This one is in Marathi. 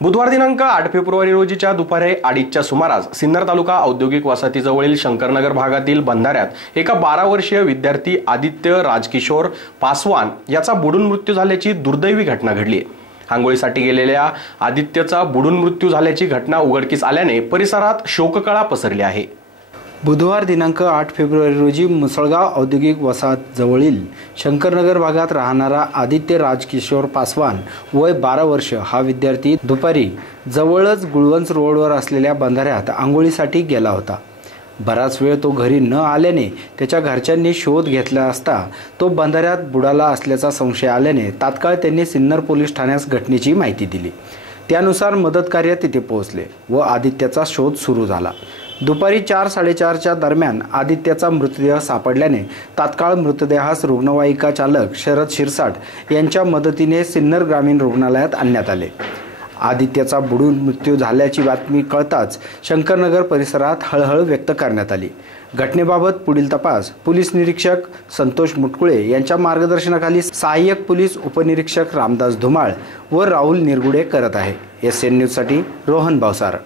बुधवार दिनांक 8 फेब्रुवारी रोजीच्या दुपारी 2:30च्या सुमारास सिन्नर तालुका औद्योगिक वसाहतीजवळील शंकरनगर भागातील बंधाऱ्यात एका 12 वर्षीय विद्यार्थी आदित्य राजकिशोर पासवान याचा बुडून मृत्यू झाल्याची दुर्दैवी घटना घडली आहे। आंघोळीसाठी गेलेल्या आदित्यचा बुडून मृत्यू झाल्याची घटना उघडकीस आल्याने परिसरात शोककळा पसरली आहे। बुधवार दिनांक 8 फेब्रुवारी रोजी मुसळगाव औद्योगिक वसाहत जवळील शंकरनगर भागात राहणारा आदित्य राजकिशोर पासवान वय 12 वर्ष हा विद्यार्थी दुपारी जवळच गुळवंच रोडवर असलेल्या बंधाऱ्यात आंघोळीसाठी गेला होता। बराच वेळ तो घरी न आल्याने त्याच्या घरच्यांनी शोध घेतला असता तो बंधाऱ्यात बुडाला असल्याचा संशय आल्याने तात्काळ त्यांनी सिन्नर पोलीस ठाण्यास घटनेची माहिती दिली। त्यानुसार मदतकार्य तिथे पोहोचले व आदित्याचा शोध सुरू झाला। दुपारी 4-4:30च्या दरम्यान आदित्याचा मृतदेह सापडल्याने तात्काळ मृतदेहास रुग्णवाहिका चालक शरद शिरसाट यांच्या मदतीने सिन्नर ग्रामीण रुग्णालयात आणण्यात आले। आदित्याचा बुडून मृत्यू झाल्याची बातमी कळताच शंकरनगर परिसरात हळहळ व्यक्त करण्यात आली। घटनेबाबत पुढील तपास पोलीस निरीक्षक संतोष मुटकुळे यांच्या मार्गदर्शनाखाली सहाय्यक पोलीस उपनिरीक्षक रामदास धुमाळ व राहुल निरगुडे करत आहे। SN न्यूज साठी रोहन भावसार।